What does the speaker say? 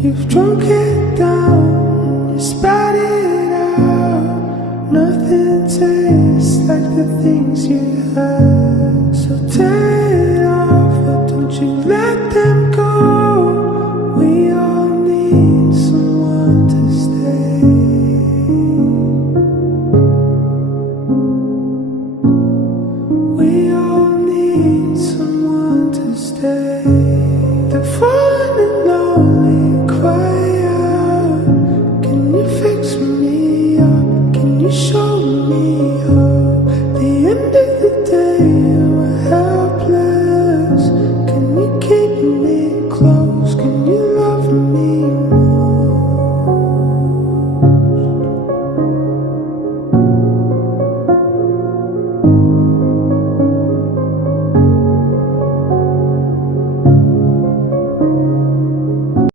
You've drunk it down, you spat it out. Nothing tastes like the things you had. So take it off, but don't you let them go. We all need someone to stay. We all need someone to stay. They're falling lonely.